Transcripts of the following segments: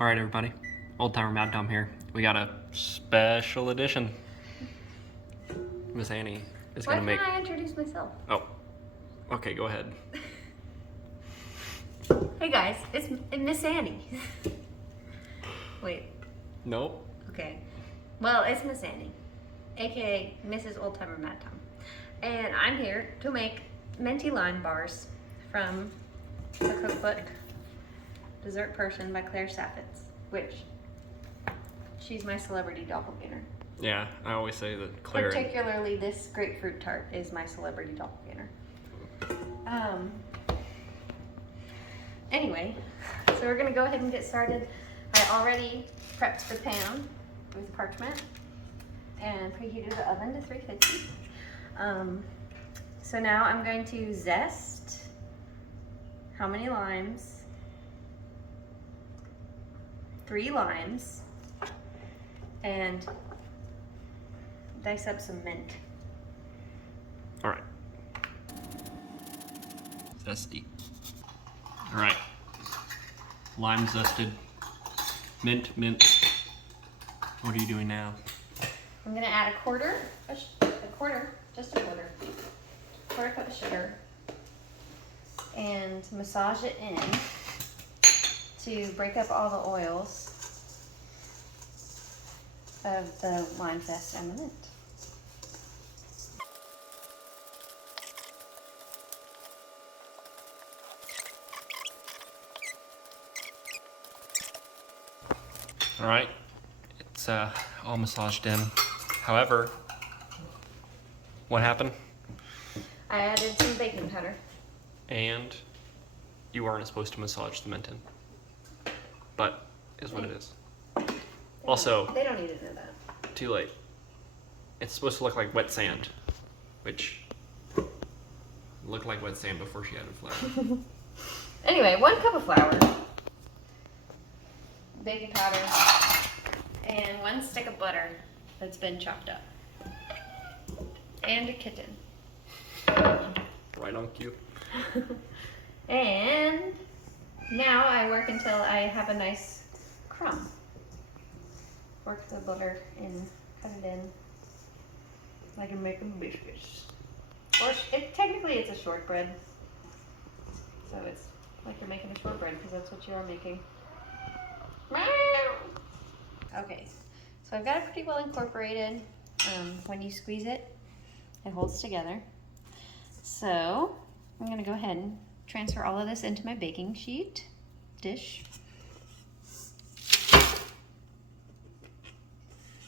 All right, everybody. Old Timer Mad Tom here. We got a special edition. Miss Annie is Why gonna make. can't I introduce myself? Oh, okay. Go ahead. Hey guys, it's Miss Annie. Wait. Nope. Okay. Well, it's Miss Annie, aka Mrs. Old Timer Mad Tom, and I'm here to make Minty lime bars from the cookbook Dessert Person by Claire Saffitz, which she's my celebrity doppelganger. Yeah, I always say that Claire. Particularly this grapefruit tart is my celebrity doppelganger. Anyway, so we're gonna go ahead and get started. I already prepped the pan with parchment and preheated the oven to 350. So now I'm going to zest. How many limes? 3 limes. And dice up some mint. All right. Zesty. All right. Lime zested. Mint. What are you doing now? I'm gonna add a quarter cup of sugar, and massage it in to break up all the oils of the lime zest and the mint. All right. It's all massaged in. However, what happened? I added some baking powder. And you aren't supposed to massage the mint in. But is what it is. Also, They don't need to know that. too late. It's supposed to look like wet sand, which looked like wet sand before she added flour. Anyway, 1 cup of flour, baking powder, and 1 stick of butter that's been chopped up, and a kitten. Right on cue. And now I work until I have a nice crumb. Work the butter and cut it in like I'm making biscuits. Or technically it's a shortbread. So it's like you're making a shortbread because that's what you are making. Okay, so I've got it pretty well incorporated. When you squeeze it, it holds together. So I'm gonna go ahead and transfer all of this into my baking sheet dish.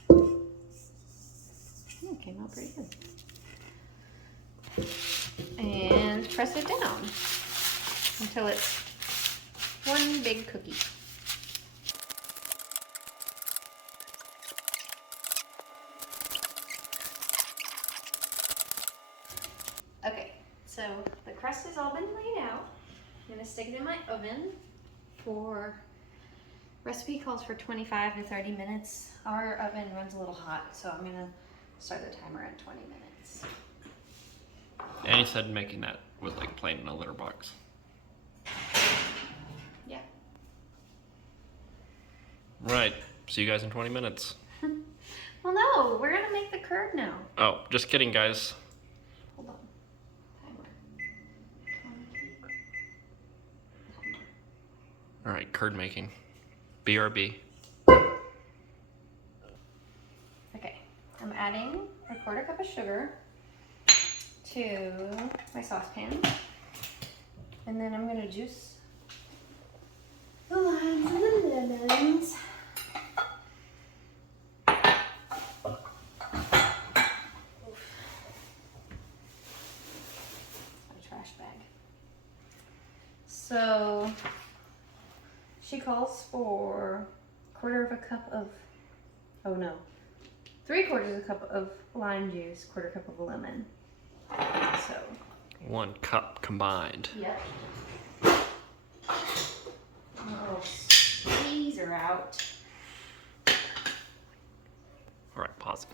It came out pretty good. And press it down until it's one big cookie. Okay, so the crust has all been laid out. I'm gonna stick it in my oven for, recipe calls for 25 to 30 minutes. Our oven runs a little hot, so I'm gonna start the timer at 20 minutes. Annie said making that was like playing in a litter box. Yeah. Right. See you guys in 20 minutes. Well, no, we're gonna make the curd now. Oh, just kidding, guys. Hold on. Timer. All right, curd making. BRB. Okay, I'm adding a 1/4 cup of sugar to my saucepan, and then I'm gonna juice the limes and the lemons. A trash bag. So she calls for 1/4 cup of, oh no, 3/4 cup of lime juice, 1/4 cup of lemon. So 1 cup combined. yep. A little squeezer out. All right, pause.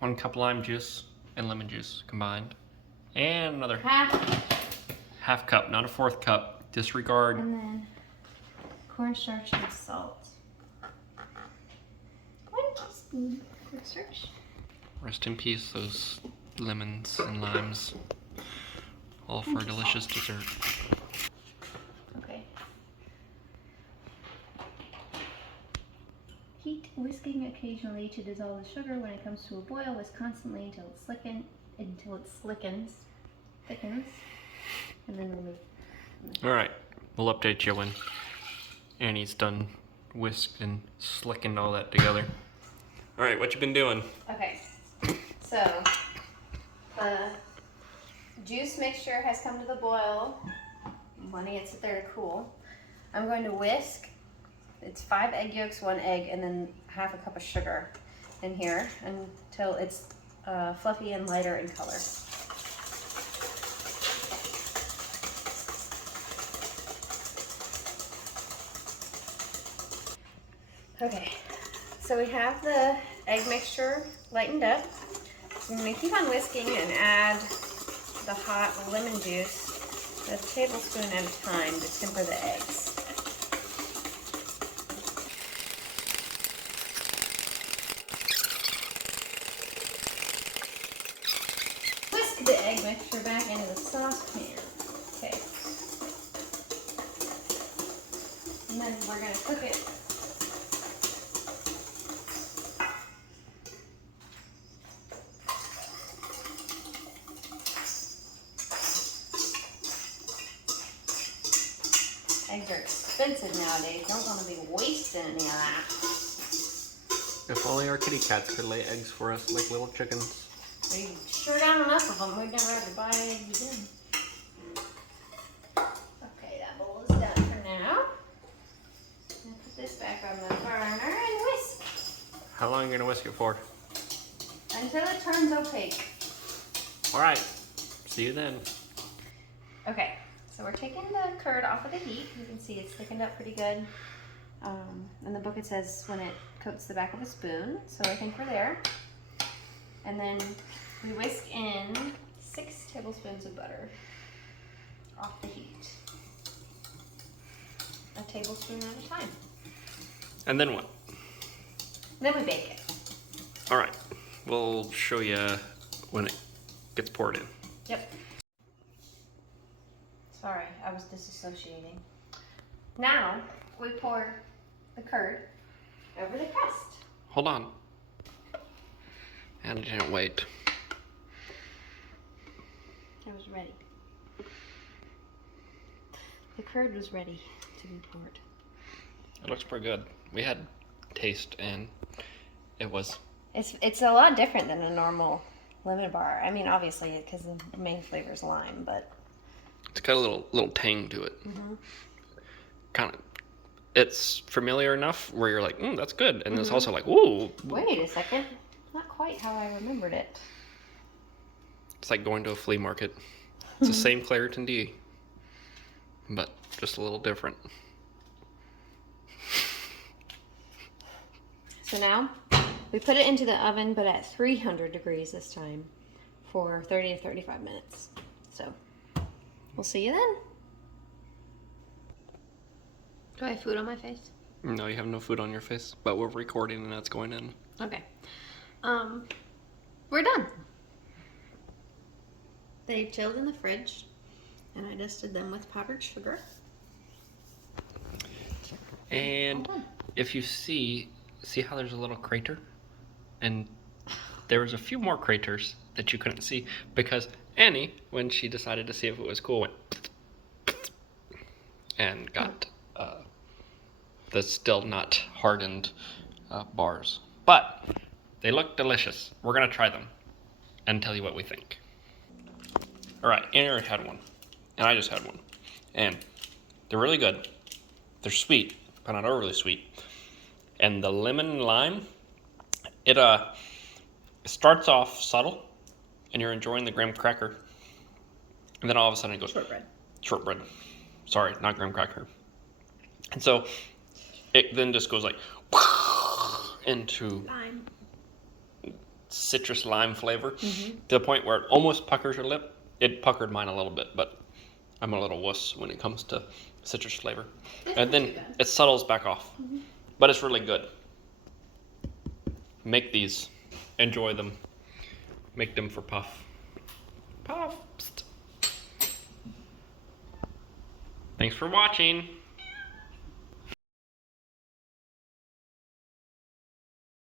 1 cup lime juice and lemon juice combined. And another Half 1/2 cup, not a 1/4 cup. Disregard. And then cornstarch and salt. 1 teaspoon cornstarch. Rest in peace, those lemons and limes. All for a delicious dessert. Okay. Heat, whisking occasionally to dissolve the sugar. When it comes to a boil, whisk constantly until it thickens, and then remove. All right, we'll update you when Annie's done whisked and slicking all that together. All right, what you been doing? Okay, so the juice mixture has come to the boil. I'm letting it sit there to cool. I'm going to whisk. It's 5 egg yolks, 1 egg, and then 1/2 cup of sugar in here until it's fluffy and lighter in color. Okay, so we have the egg mixture lightened up. I'm going to keep on whisking and add the hot lemon juice, a tablespoon at a time, to temper the eggs. Whisk the egg mixture back into the saucepan. Okay. And then we're going to cook it. Eggs are expensive nowadays. Don't want to be wasting any of that. If only our kitty cats could lay eggs for us like little chickens. We sure got enough of them. We'd never have to buy eggs again. Okay, that bowl is done for now. I'm gonna put this back on the burner and whisk How long are you gonna whisk it for? until it turns opaque. All right, see you then. Okay, so we're taking the curd off of the heat. You can see it's thickened up pretty good. In the book it says when it coats the back of a spoon, so I think we're there. And then we whisk in 6 tablespoons of butter off the heat. A tablespoon at a time. And then what? Then we bake it. All right, we'll show you when it gets poured in. Yep. Sorry, I was disassociating. Now we pour the curd over the crust. Hold on. And I didn't wait. I was ready. The curd was ready to be poured. It looks pretty good. We had taste and it was. It's a lot different than a normal lemon bar. I mean, obviously, because the main flavor is lime, but It's got a little tang to it. Kind of. It's familiar enough where you're like, that's good, and it's also like, ooh. wait a second, not quite how I remembered it. It's like going to a flea market. It's the same Claritin D, but just a little different. So now we put it into the oven, but at 300 degrees this time for 30 to 35 minutes. So we'll see you then. Do I have food on my face? No, you have no food on your face, but we're recording and that's going in. Okay. We're done. They chilled in the fridge, and I dusted them with powdered sugar. And if you see how there's a little crater? And there was a few more craters that you couldn't see because Annie, when she decided to see if it was cool, went and got the still not hardened bars. But they look delicious. We're gonna try them and tell you what we think. All right, Annie already had one, and I just had one. And they're really good. They're sweet, but not overly sweet. And the lemon and lime, it starts off subtle, and you're enjoying the graham cracker. And then all of a sudden it goes... Shortbread. Sorry, not graham cracker. And so it then just goes like into Lime. citrus lime flavor to the point where it almost puckers your lip. It puckered mine a little bit, but I'm a little wuss when it comes to citrus flavor. It's And then pretty good. it settles back off. But it's really good. Make these. Enjoy them. Make them for Puff. Puff. Psst. Thanks for watching.